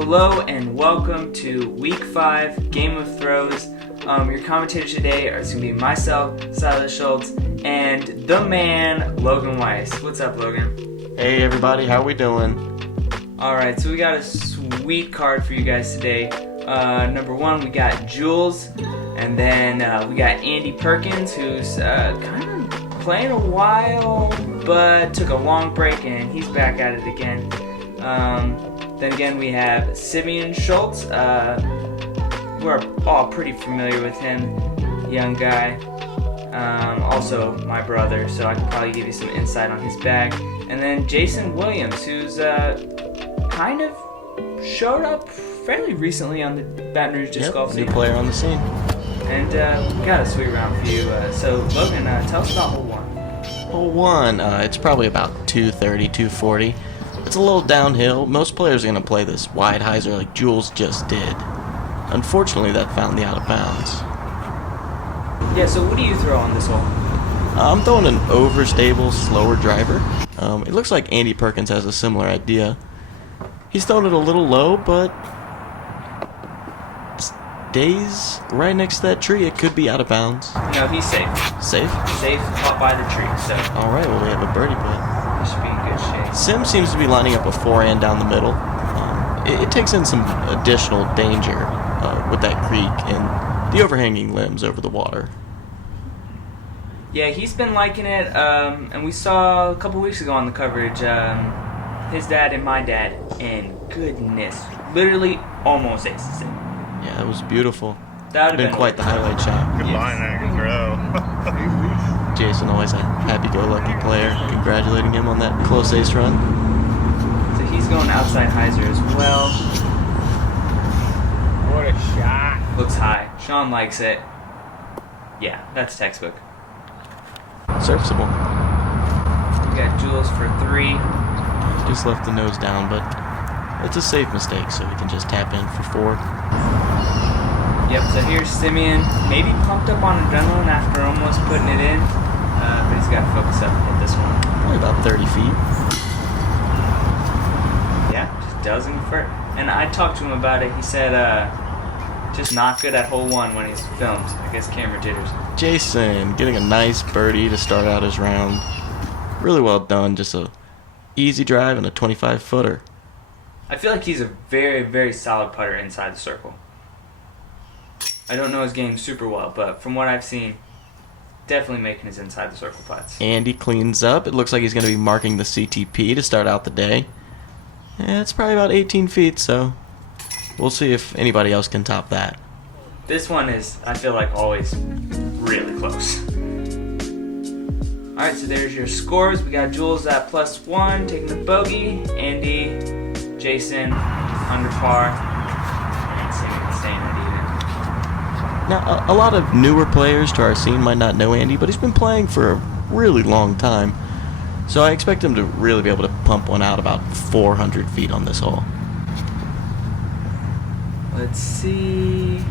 Hello and welcome to Week 5 Game of Throws. Your commentators today are going to be myself, Silas Schultz, and the man, Logan Weiss. What's up, Logan? Hey everybody, how we doing? Alright, so we got a sweet card for you guys today. Number 1, we got Jules, and then we got Andy Perkins, who's kind of playing a while, but took a long break, and he's back at it again. Then again, we have Simeon Schultz. We're all pretty familiar with him, young guy. Also my brother, so I can probably give you some insight on his bag. And then Jason Williams, who's kind of showed up fairly recently on the Baton Rouge disc golf scene. New player on the scene. And we got a sweet round for you. So Logan, tell us about hole 1. Hole 1, it's probably about 230, 240. It's a little downhill. Most players are going to play this wide hyzer like Jules just did. Unfortunately, that found the out of bounds. Yeah, so what do you throw on this hole? I'm throwing an overstable, slower driver. It looks like Andy Perkins has a similar idea. He's throwing it a little low, but stays right next to that tree. It could be out of bounds. No, he's safe. Safe? Safe, caught by the tree, so Alright, well, we have a birdie putt. this should be in good shape. Sim seems to be lining up a forehand down the middle. It takes in some additional danger with that creek and the overhanging limbs over the water. Yeah, he's been liking it, and we saw a couple weeks ago on the coverage, his dad and my dad, and goodness, literally almost aces it. Yeah, it was beautiful. That would have Been quite the highlight shot. Good line there, good throw. Jason, always a happy-go-lucky player. Congratulating him on that close ace run. So he's going outside hyzer as well. What a shot. Looks high. Sean likes it. Yeah, that's textbook. Serviceable. We got Jules for 3. Just left the nose down, but it's a safe mistake, so we can just tap in for 4. Yep, so here's Simeon, maybe pumped up on adrenaline after almost putting it in, but he's got to focus up and hit this one. Probably about 30 feet. Yeah, just doesn't for. And I talked to him about it. He said, just not good at hole 1 when he's filmed. I guess camera jitters. Jason getting a nice birdie to start out his round. Really well done. Just a easy drive and a 25-footer. I feel like he's a very, very solid putter inside the circle. I don't know his game super well, but from what I've seen, definitely making his inside the circle putts. Andy cleans up. It looks like he's going to be marking the CTP to start out the day. Yeah, it's probably about 18 feet, so we'll see if anybody else can top that. This one is, I feel like, always really close. Alright, so there's your scores. We got Jules at +1, taking the bogey. Andy, Jason, under par, and Simeon staying at even. Now, a lot of newer players to our scene might not know Andy, but he's been playing for a really long time. So I expect him to really be able to pump one out about 400 feet on this hole. Let's see.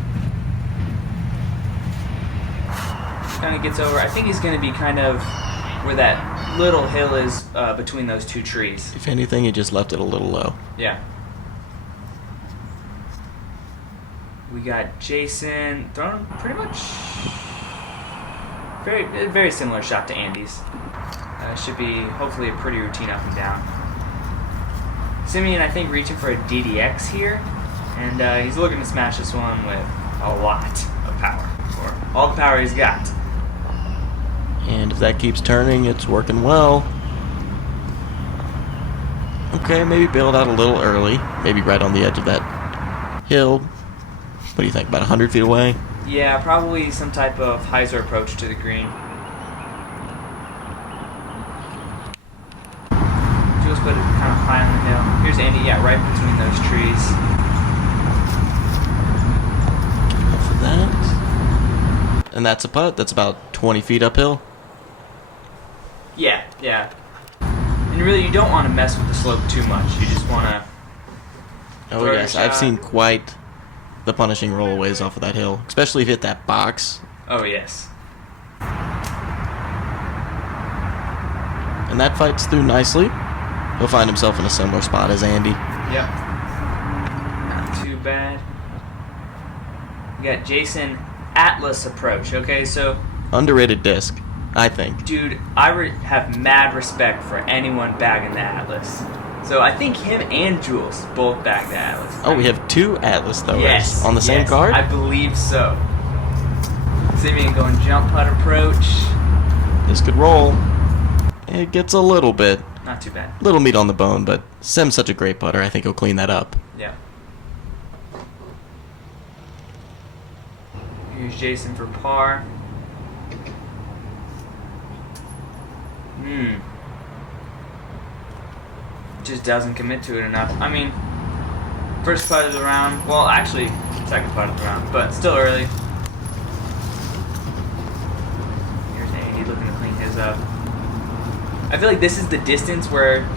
Kind of gets over. I think he's going to be kind of where that little hill is between those two trees. If anything, he just left it a little low. Yeah. We got Jason throwing pretty much very similar shot to Andy's. Should be hopefully a pretty routine up and down. Simeon, I think, reaching for a DDX here, and he's looking to smash this one with a lot of power, or all the power he's got. And if that keeps turning, it's working well. Okay, maybe bailed out a little early. Maybe right on the edge of that hill. What do you think, about 100 feet away? Yeah, probably some type of hyzer approach to the green. Jules put it kind of high on the hill. Here's Andy, yeah, right between those trees. For that. And that's a putt. That's about 20 feet uphill. Yeah. And really, you don't want to mess with the slope too much. You just want to. Oh yes, I've seen quite the punishing rollaways off of that hill, especially if you hit that box. Oh yes. And that fights through nicely. He'll find himself in a similar spot as Andy. Yep. too bad. We got Jason Atlas approach. Okay, so Underrated disc, I think. dude, I have mad respect for anyone bagging the Atlas. So I think him and Jules both bagged the Atlas. Oh, we have 2 Atlas throwers Yes, on the same yes, card? I believe so. Simeon going jump putt approach. This could roll. It gets a little bit. Not too bad. Little meat on the bone, but Sim's such a great putter, I think he'll clean that up. Yeah. Here's Jason for par. Just doesn't commit to it enough. I mean, first putt of the round. Well, actually, second putt of the round, but still early. Here's Andy looking to clean his up. I feel like this is the distance where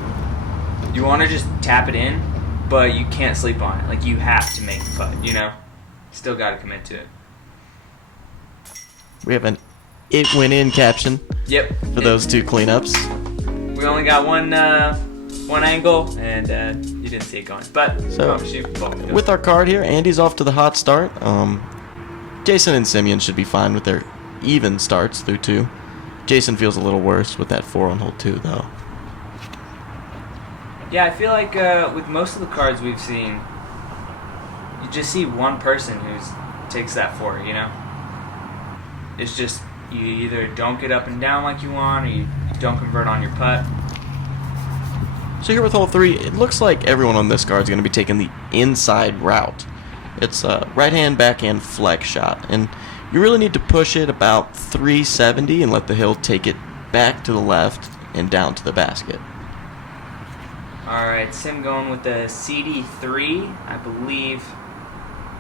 you want to just tap it in, but you can't sleep on it. Like, you have to make the putt, you know? Still got to commit to it. We have an "it went in" caption Yep. for those 2 cleanups. We only got one angle, and you didn't see it going. But So, promise you, both go. With our card here, Andy's off to the hot start. Jason and Simeon should be fine with their even starts through 2. Jason feels a little worse with that 4 on hole 2, though. Yeah, I feel like with most of the cards we've seen, you just see one person who takes that 4, you know? It's just, you either don't get up and down like you want, or you don't convert on your putt. So here with hole 3, it looks like everyone on this card is going to be taking the inside route. It's a right-hand, backhand flex shot, and you really need to push it about 370 and let the hill take it back to the left and down to the basket. Alright, Sim going with the CD3, I believe,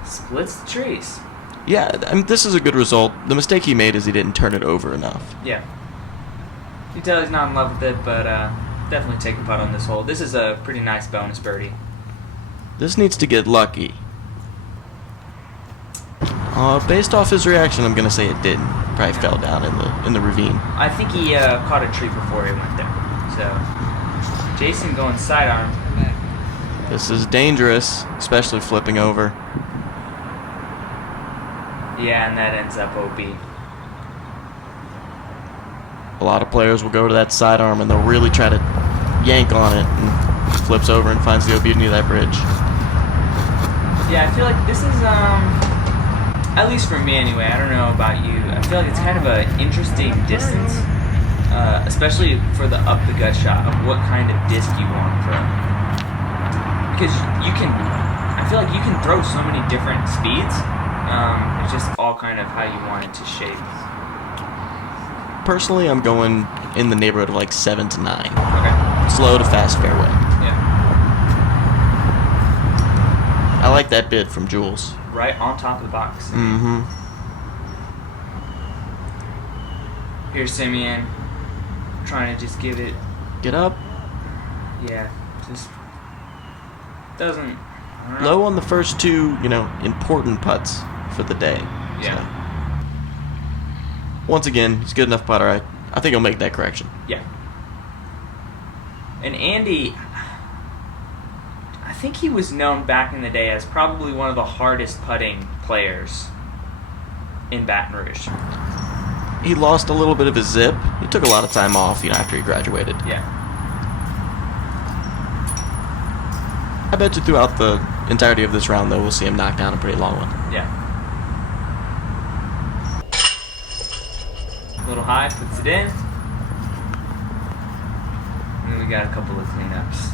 splits the trees. Yeah, I mean, this is a good result. The mistake he made is he didn't turn it over enough. Yeah. You tell he's not in love with it, but definitely take a putt on this hole. This is a pretty nice bonus birdie. This needs to get lucky. Based off his reaction, I'm gonna say it didn't. Probably fell down in the ravine. I think he caught a tree before he went there. So, Jason going sidearm. This is dangerous, especially flipping over. Yeah, and that ends up OB. A lot of players will go to that sidearm and they'll really try to yank on it, and flips over and finds the OB near that bridge. Yeah, I feel like this is at least for me anyway, I don't know about you, I feel like it's kind of an interesting distance, especially for the up the gut shot of what kind of disc you want to throw. Because I feel like you can throw so many different speeds, it's just all kind of how you want it to shape. Personally, I'm going in the neighborhood of like 7 to 9. Okay. Slow to fast fairway. Yeah. I like that bid from Jules. Right on top of the box. Mm-hmm. Here's Simeon trying to just give it. Get up. Yeah, just doesn't. I don't know. Low on the first 2, important putts for the day. Yeah. So. Once again, he's a good enough putter. I think he'll make that correction. Yeah. And Andy, I think he was known back in the day as probably one of the hardest putting players in Baton Rouge. He lost a little bit of his zip. He took a lot of time off, after he graduated. Yeah. I bet you throughout the entirety of this round, though, we'll see him knock down a pretty long one. Yeah. A little high, puts it in. And then we got a couple of cleanups.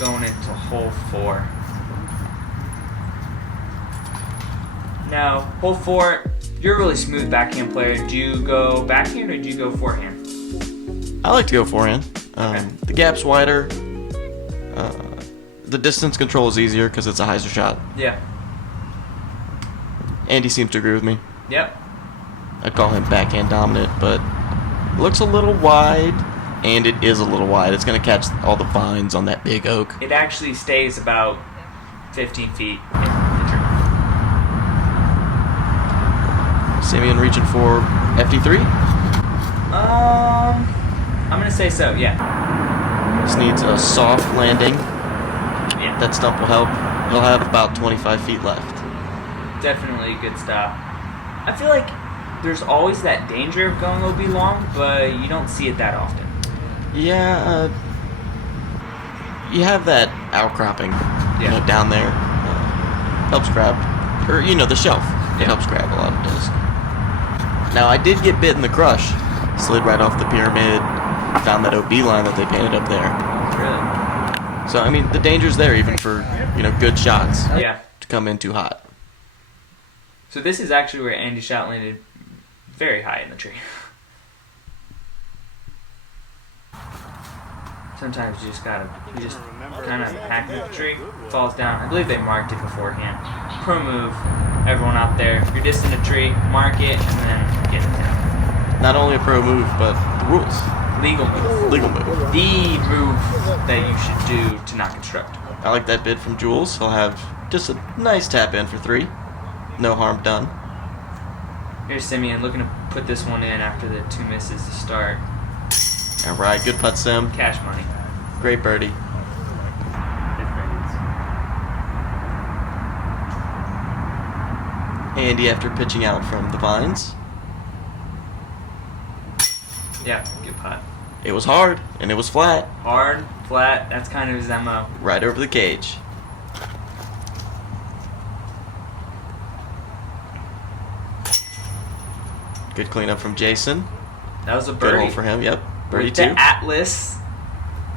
Going into hole 4. Now, hole 4, you're a really smooth backhand player. Do you go backhand or do you go forehand? I like to go forehand. Okay. The gap's wider. The distance control is easier because it's a hyzer shot. Yeah. Andy seems to agree with me. Yep. I'd call him backhand dominant, but it looks a little wide, and it is a little wide. It's going to catch all the vines on that big oak. It actually stays about 15 feet in the tree. Simeon reaching for FD3. I'm gonna say so. Yeah. This needs a soft landing. Yeah. That stump will help. He'll have about 25 feet left. Definitely a good stop. I feel like there's always that danger of going OB long, but you don't see it that often. Yeah, you have that outcropping, down there. Helps grab, or the shelf. It helps grab a lot of disc. Now I did get bit in the crush. Slid right off the pyramid. Found that OB line that they painted up there. Really? So I mean, the danger's there even for good shots. Yeah. To come in too hot. So this is actually where Andy's shot landed very high in the tree. Sometimes you just kind of hack at the tree, falls down. I believe they marked it beforehand. Pro move, everyone out there. If you're distant a tree, mark it and then get it down. Not only a pro move, but the rules. Legal move. Legal move. The move that you should do to not construct. I like that bid from Jules. He'll have just a nice tap in for 3. No harm done. Here's Simeon looking to put this one in after the 2 misses to start. Alright, good putt, Sim. Cash money. Great birdie. Andy after pitching out from the vines. Yeah, good putt. It was hard, and it was flat. Hard, flat, that's kind of his MO. Right over the cage. Good cleanup from Jason. That was a Good birdie. hole for him, yep. Birdie With 2. the Atlas.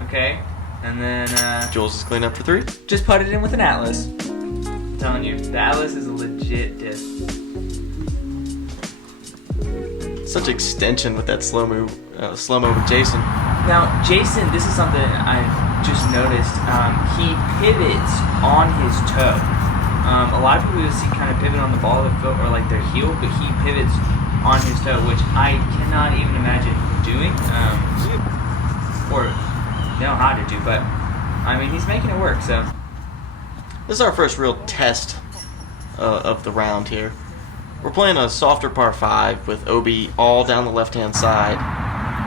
Okay. And then Jules is cleanup for 3. just put it in with an Atlas. I'm telling you, the Atlas is a legit disc. Such extension with that slow-mo with Jason. Now, Jason, this is something I just noticed. He pivots on his toe. A lot of people you'll see kind of pivot on the ball of their foot or like their heel, but he pivots on his toe, which I cannot even imagine doing or know how to do. But I mean, he's making it work. So This is our first real test of the round here. We're playing a softer par 5 with OB all down the left-hand side.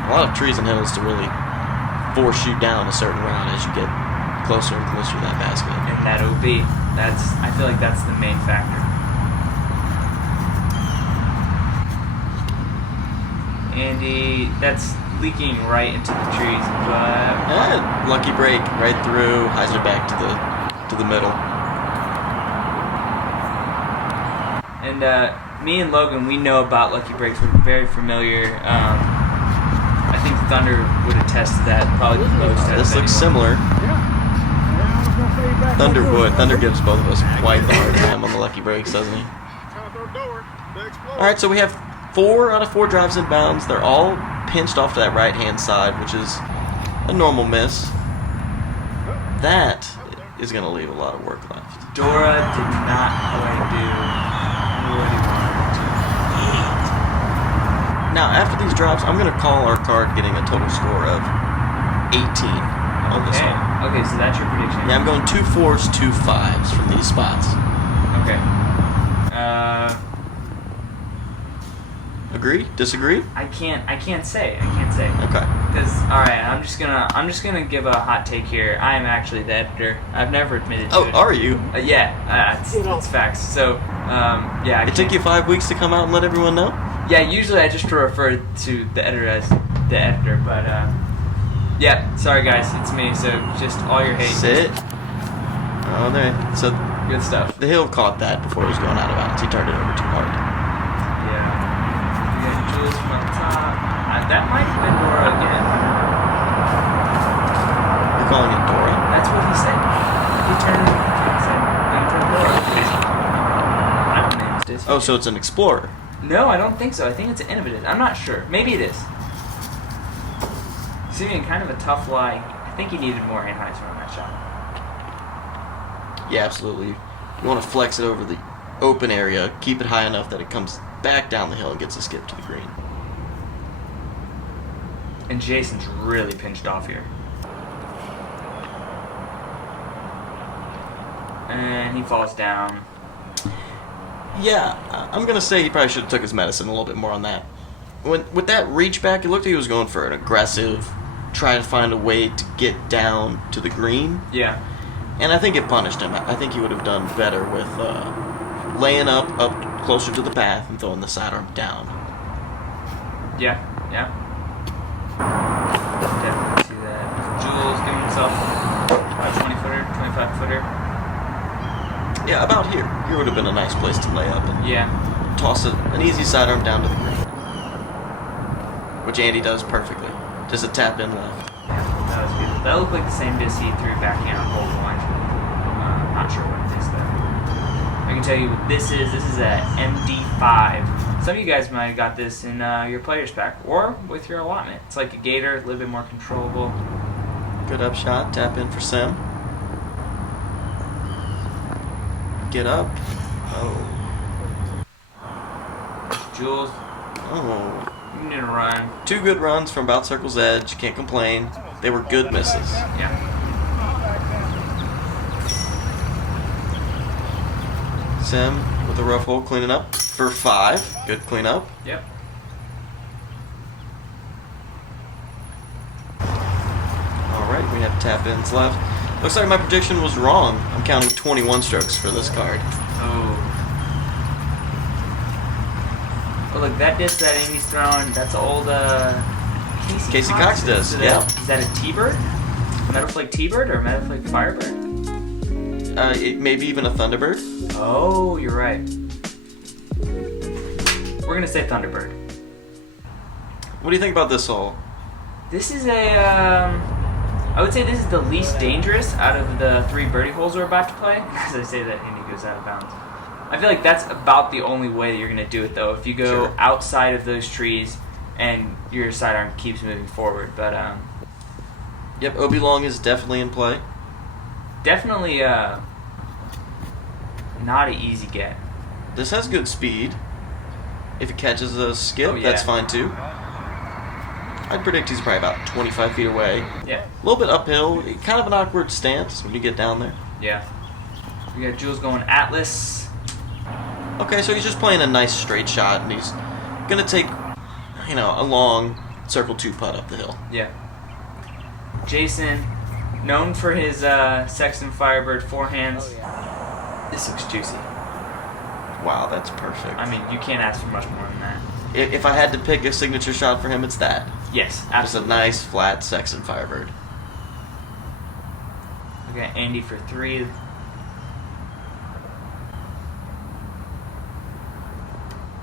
A lot of trees and hills to really force you down a certain route as you get closer and closer to that basket. and that OB, I feel like that's the main factor. Andy, that's leaking right into the trees, but Lucky break right through, hyzer back to the middle. and me and Logan, we know about lucky breaks. We're very familiar. I think Thunder would attest to that probably the most. out of This looks anyone. similar. Thunder would. Thunder gives both of us quite the hard time on the lucky breaks, doesn't he? Alright, so we have 4 out of 4 drives in bounds. They're all pinched off to that right-hand side, which is a normal miss. That is going to leave a lot of work left. Dora did not quite do what he wanted to. Now, after these drops, I'm going to call our card getting a total score of 18 on this one. Okay, so that's your prediction. Yeah, I'm going 2 4s, 2 5s from these spots. Okay. Agree? Disagree? I can't say. Okay. Because I'm just gonna give a hot take here. I am actually the editor. I've never admitted to Oh, it. are you? It's facts. So yeah. It took you 5 weeks to come out and let everyone know? Yeah, usually I just refer to the editor as the editor, but yeah. Sorry guys, it's me. So just all your hate. Sit. Oh, there. So Good stuff. the hill caught that before it was going out of bounds. He turned it over too hard. Yeah. We got Jules from up top. That might have been Dora again. You're calling it Dora? That's what he said. He turned Dora. My own name is Disney. Oh, so it's an Explorer. No, I don't think so. I think it's an Innovative. I'm not sure. Maybe it is. Simeon, kind of a tough lie. I think he needed more Anheuser on that shot. Yeah, absolutely. You want to flex it over the open area, keep it high enough that it comes back down the hill and gets a skip to the green. And Jason's really pinched off here. And he falls down. Yeah, I'm going to say he probably should have took his medicine a little bit more on that. With that reach back, it looked like he was going for an aggressive, try to find a way to get down to the green. Yeah. And I think it punished him. I think he would have done better with laying up closer to the path and throwing the sidearm down. Yeah. Definitely see that. Jules giving himself a 20-footer, 25-footer. Yeah, about here. Here would have been a nice place to lay up and toss an easy sidearm down to the green. Which Andy does perfectly. Just a tap in left. That was beautiful. That looked like the same disc he threw backhand on hole 1. Not sure what it is though. I can tell you what this is. This is a MD5. Some of you guys might have got this in your player's pack or with your allotment. It's like a gator, a little bit more controllable. Good up shot. Tap in for Sim. Get up. Oh. Jules, Oh. you need to run. 2 good runs from about circle's edge. Can't complain. They were good misses. Yeah. Sim with a rough hole cleaning up for 5. Good cleanup. Yep. Alright, we have tap ins left. Looks like my prediction was wrong. I'm counting 21 strokes for this card. Oh. Oh, look, that disc that Amy's throwing, that's old Casey Cox disc, yeah. Is that a T-Bird? Metal Flake T-Bird or Metal Flake Firebird? Maybe even a Thunderbird. Oh, you're right. We're gonna say Thunderbird. What do you think about this hole? This is I would say this is the least dangerous out of the 3 birdie holes we're about to play. As I say that, Andy goes out of bounds. I feel like that's about the only way that you're gonna do it, though. If you go outside of those trees and your sidearm keeps moving forward, but Yep, Obi Long is definitely in play. definitely not an easy get. This has good speed. If it catches a skip, Oh, yeah. that's fine too. I'd predict he's probably about 25 feet away. Yeah. A little bit uphill. Kind of an awkward stance when you get down there. Yeah. We got Jules going Atlas. Okay, so he's just playing a nice straight shot, and he's going to take, a long circle 2 putt up the hill. Yeah. Jason, known for his Sexton Firebird forehands. This looks juicy. Wow, that's perfect. I mean, you can't ask for much more than that. If I had to pick a signature shot for him, it's that. Yes, Just a absolutely. nice, flat Sexton Firebird. We got Andy for 3.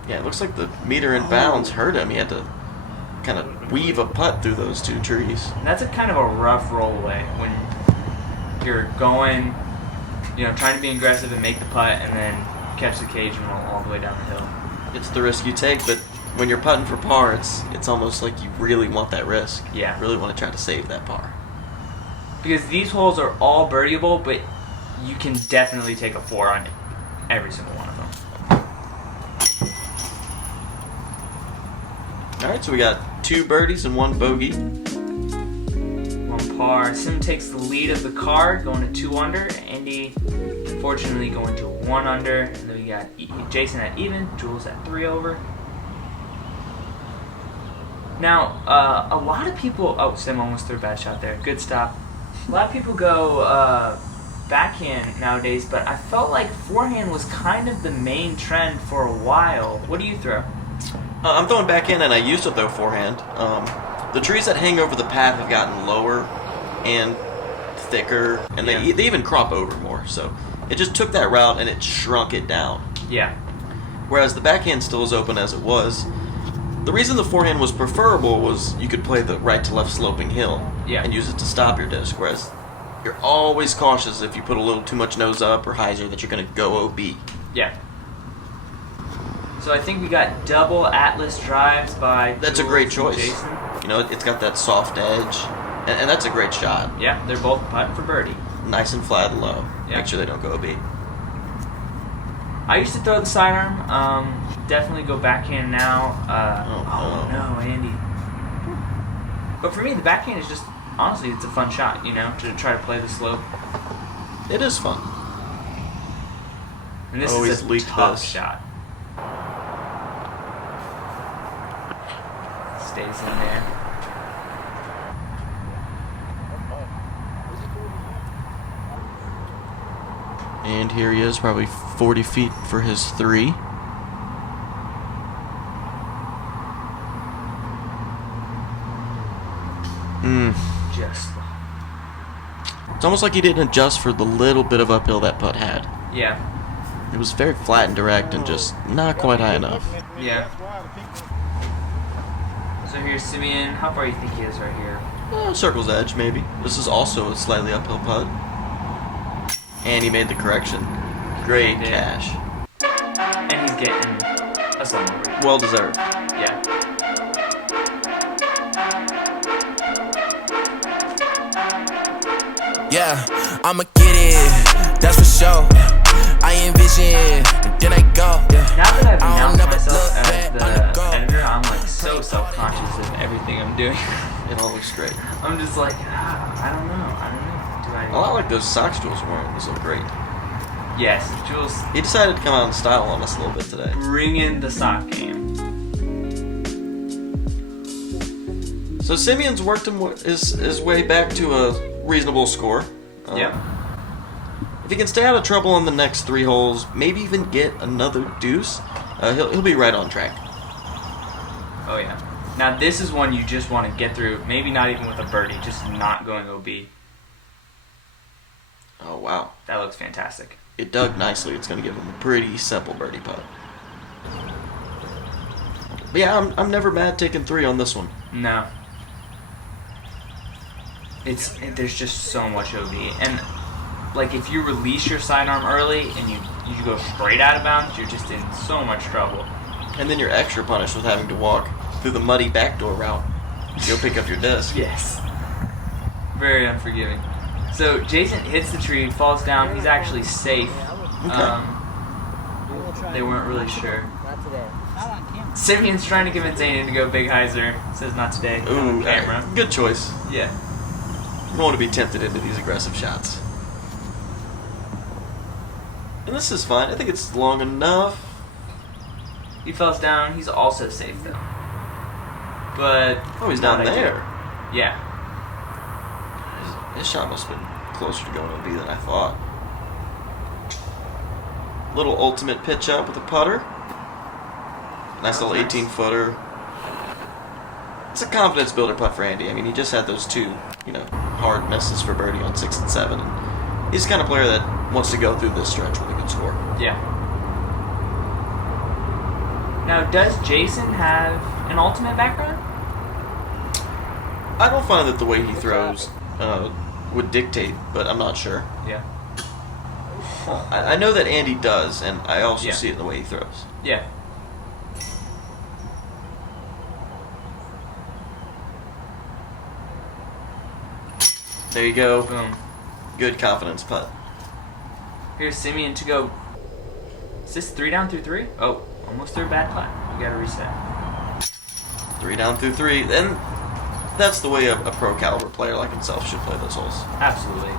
Yeah, it looks like the meter in bounds hurt him. He had to kind of weave a putt through those 2 trees. And that's a kind of a rough rollaway when you're going, trying to be aggressive and make the putt and then catch the cage and roll all the way down the hill. It's the risk you take, but when you're putting for par, it's almost like you really want that risk. Yeah. Really want to try to save that par. Because these holes are all birdieable, but you can definitely take a 4 on every single one of them. Alright, so we got 2 birdies and 1 bogey. 1 par. Sim takes the lead of the card, going to 2 under. Andy, fortunately, going to 1 under. And then we got Jason at even, Jules at 3 over. Now, a lot of people... Oh, Sim almost threw a bad shot there. Good stop. A lot of people go backhand nowadays, but I felt like forehand was kind of the main trend for a while. What do you throw? I'm throwing backhand, and I used to throw forehand. The trees that hang over the path have gotten lower and thicker, and they even crop over more. So it just took that route and it shrunk it down. Yeah. Whereas the backhand still as open as it was. The reason the forehand was preferable was you could play the right to left sloping hill and use it to stop your disc, whereas you're always cautious if you put a little too much nose up or hyzer that you're going to go OB. Yeah. So I think we got double Atlas drives by That's Jules a great and choice. Jason. It's got that soft edge, and that's a great shot. Yeah, they're both putting for birdie. Nice and flat and low. Yeah. Make sure they don't go OB. I used to throw the sidearm. Definitely go backhand now. Oh, no, Andy. But for me, the backhand is just, honestly, it's a fun shot, to try to play the slope. It is fun. And this Always is a leaked tough this. shot. Stays in there. And here he is, probably 40 feet for his 3. Just. It's almost like he didn't adjust for the little bit of uphill that putt had. Yeah. It was very flat and direct and just not quite high enough. Yeah. So here's Simeon. How far do you think he is right here? Circle's edge, maybe. This is also a slightly uphill putt. And he made the correction. Great He did. cash. And he's getting a solo read. Well deserved. Yeah. Yeah, I'ma get it, that's for sure. I envision, then I go. Now that I've I don't announced never myself look as back the on the go. editor, I'm like so self-conscious of everything I'm doing. It all looks great. I'm just like, I don't know. Do I? A lot like those socks Jules wearing. Those look great. Yes, Jules, He decided to come out in style on us a little bit today. bring in the sock game. So Simeon's worked his way back to a reasonable score. Yep. If he can stay out of trouble on the next 3 holes, maybe even get another deuce, he'll be right on track. Oh yeah. Now this is one you just want to get through. Maybe not even with a birdie, just not going OB. Oh wow, That looks fantastic. it dug nicely. It's going to give him a pretty simple birdie putt. But yeah, I'm never mad taking 3 on this one. No. There's just so much OB, and like if you release your sidearm early and you go straight out of bounds, you're just in so much trouble. And then you're extra punished with having to walk through the muddy backdoor route. Go pick up your disc. Yes. Very unforgiving. So Jason hits the tree, falls down. He's actually safe. Okay. They weren't really sure. Not today. Not on camera. Simeon's trying to convince Aiden to go big hyzer. Says not today. Not on Ooh, camera. good choice. Yeah. You don't want to be tempted into these aggressive shots. And this is fine. I think it's long enough. He falls down. He's also safe though. But Oh, he's down not ideal. there. Yeah. His shot must have been closer to going OB than I thought. Little ultimate pitch up with a putter. Nice little 18-footer. It's a confidence builder putt for Andy. I mean, he just had those 2, hard misses for birdie on 6 and 7. And he's the kind of player that wants to go through this stretch with a good score. Yeah. Now, does Jason have an ultimate background? I don't find that the way he throws would dictate, but I'm not sure. Yeah. I know that Andy does, and I also Yeah. see it in the way he throws. Yeah. There you go. Boom. Good confidence putt. Here's Simeon to go. Is this 3 down through 3? Oh, almost through a bad putt. You gotta reset. 3 down through 3. Then that's the way a pro caliber player like himself should play those holes. Absolutely.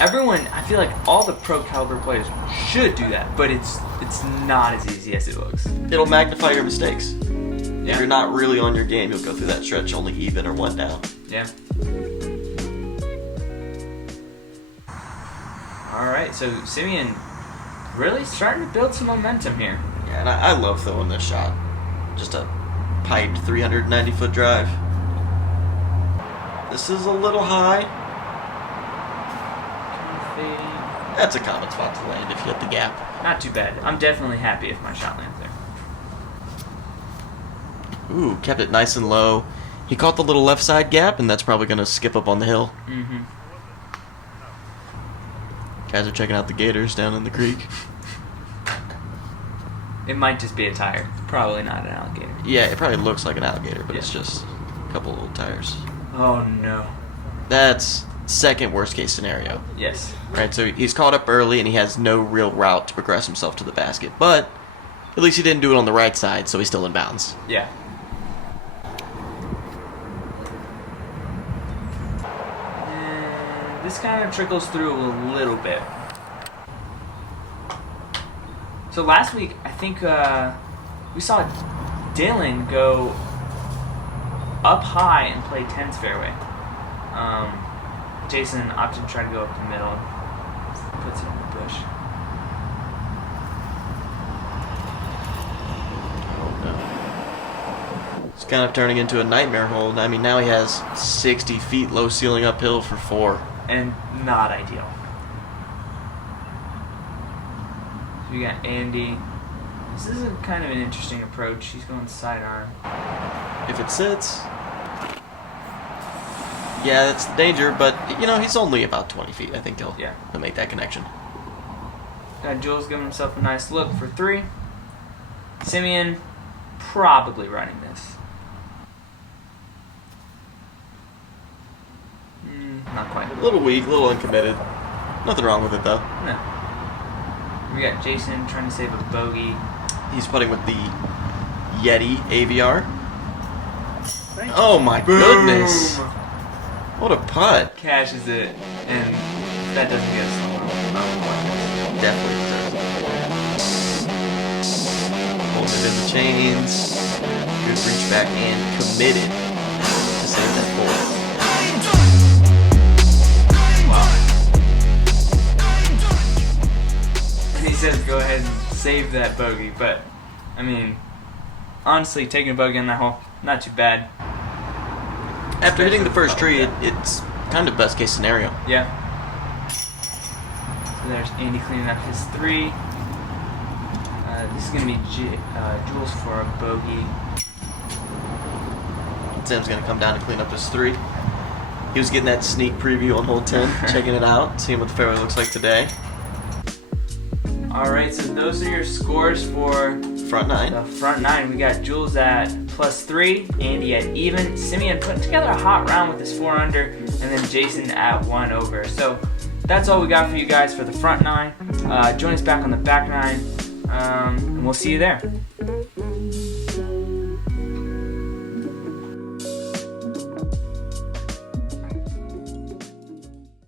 Everyone, I feel like all the pro caliber players should do that, but it's not as easy as it looks. It'll magnify your mistakes. Yeah. If you're not really on your game, you'll go through that stretch only even or 1 down. Yeah. Alright, so Simeon really starting to build some momentum here. Yeah, and I love throwing this shot. Just a piped 390-foot drive. This is a little high. Fading. That's a common spot to land if you hit the gap. Not too bad. I'm definitely happy if my shot lands there. Ooh, kept it nice and low. He caught the little left side gap, and that's probably going to skip up on the hill. Mm-hmm. Guys are checking out the gators down in the creek. It might just be a tire. Probably not an alligator. Yeah, it probably looks like an alligator, but Yeah. it's just a couple little tires. Oh no. That's second worst case scenario. Yes. Right, so he's caught up early and he has no real route to progress himself to the basket. But at least he didn't do it on the right side, so he's still in bounds. Yeah. And this kind of trickles through a little bit. So last week, I think we saw Dylan go up high and play 10's fairway. Jason opted to try to go up the middle. Puts it in the bush. It's kind of turning into a nightmare hold. I mean, now he has 60 feet low ceiling uphill for 4. And not ideal. So we got Andy. This is kind of an interesting approach. He's going sidearm. If it sits, yeah, that's the danger, but, you know, he's only about 20 feet. I think he'll make that connection. Jules giving himself a nice look for 3. Simeon probably running this. Not quite. A little weak, a little uncommitted. Nothing wrong with it, though. No. We got Jason trying to save a bogey. He's putting with the Yeti AVR. Oh my goodness! What a putt! Cashes it, and that doesn't get us along. Definitely deserves it. Holding it in the chains. Good reach back and committed to save that 4. He says go ahead and save that bogey, but I mean, honestly, taking a bogey on that hole, not too bad. After hitting the first tree, it's kind of best case scenario. Yeah. So there's Andy cleaning up his 3. This is going to be Jules for a bogey. Sam's going to come down and clean up his 3. He was getting that sneak preview on hole 10, checking it out, seeing what the fairway looks like today. Alright, so those are your scores for front 9. The front 9. We got Jules at +3, Andy at even, Simeon putting together a hot round with his 4 under, and then Jason at 1 over. So that's all we got for you guys for the front 9. Join us back on the back 9, and we'll see you there.